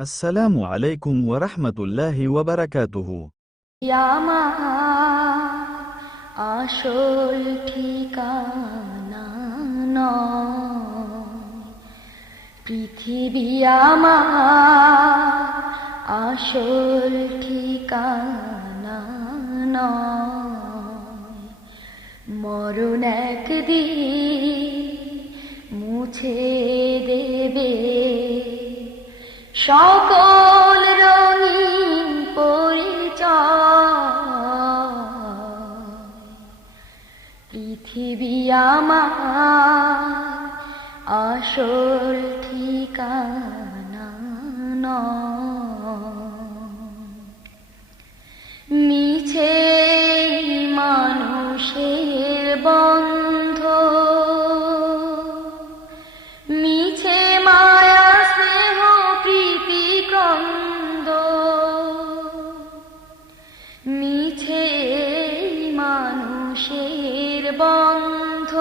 السلام عليكم ورحمة الله وبركاته. আমার আসল ঠিকানা নয়, পৃথিবী আমার আসল ঠিকানা নয়। মরণ একদিন মুছে দেবে সকল রঙিন পরিচয়। পৃথিবী আমার আসল ঠিকানা নয়। মিছে মানুষের বন্ধ, মিছে মায়া স্নেহ প্রীতি ক্রন্দ, মিছে মানুষের বন্ধ,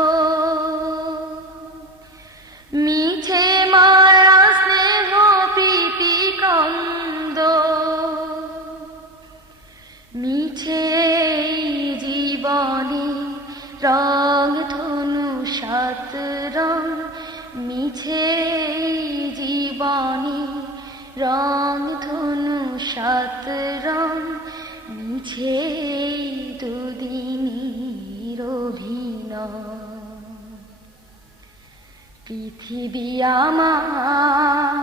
মিছে মায়া স্নেহ প্রীতি ক্রন্দ, মিছে জীবনে রং ধনু সাত রং, মিছে জীবনে রং ধনু সাত রং, মিছে দুদিনের অভিনয়। পৃথিবী আমার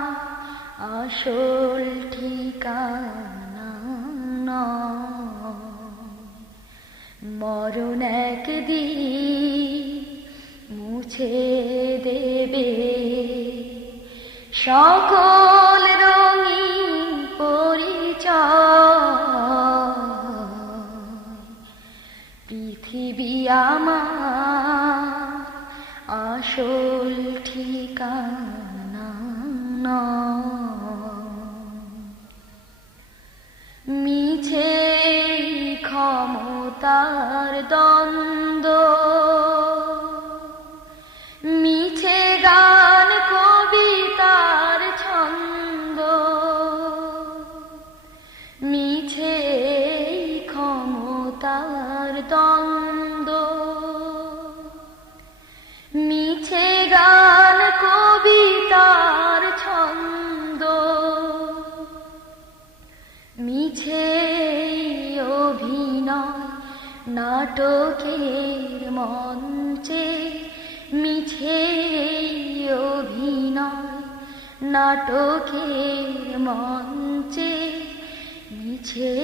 আসল ঠিকানা নয়। মরণ একদিন মুছে দেবে সকল রঙিন পরিচয়। পৃথিবী আমার আসল ঠিকানা নয়। মিছে ক্ষমতার দ্বন্দ্ব, মিছে গান কবিতার ছন্দ, মিছে ক্ষমতার দ্বন্দ্ব, মিছে গান কবিতার ছন্দ, মিছে অভিনয় নাটকের মঞ্চে, মিছে অভিনয় নাটকের মঞ্চে, মিছে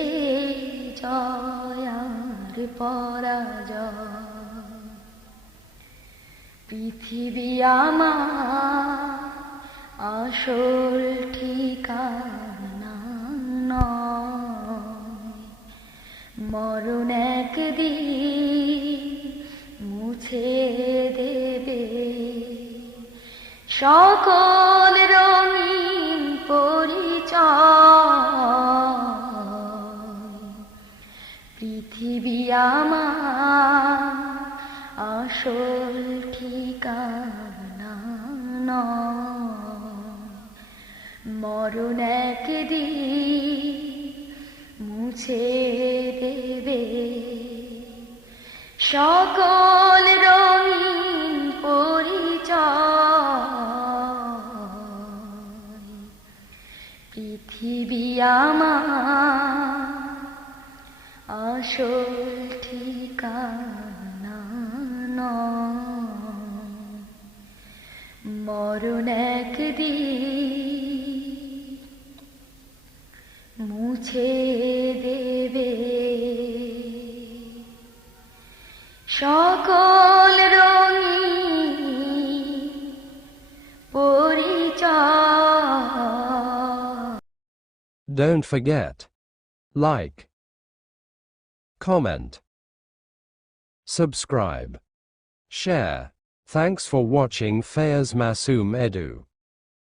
জয় আর পরাজয়। পৃথিবী আমার আসল ঠিকানা নয়। মরণ একদিন মুছে দেবে সকল রঙিন পরিচয়। পৃথিবী আমার আসল ঠিকানা নয়। মরণ একদিন মুছে দেবে সকল রঙিন পরিচয়। পৃথিবী আমার আসল ঠিকানা নয়। মরণ একদিন মুছে দেবে সকল রঙিন পরিচয়। Don't forget, like, comment, subscribe, share. Thanks for watching Fayaz Masoom Edu.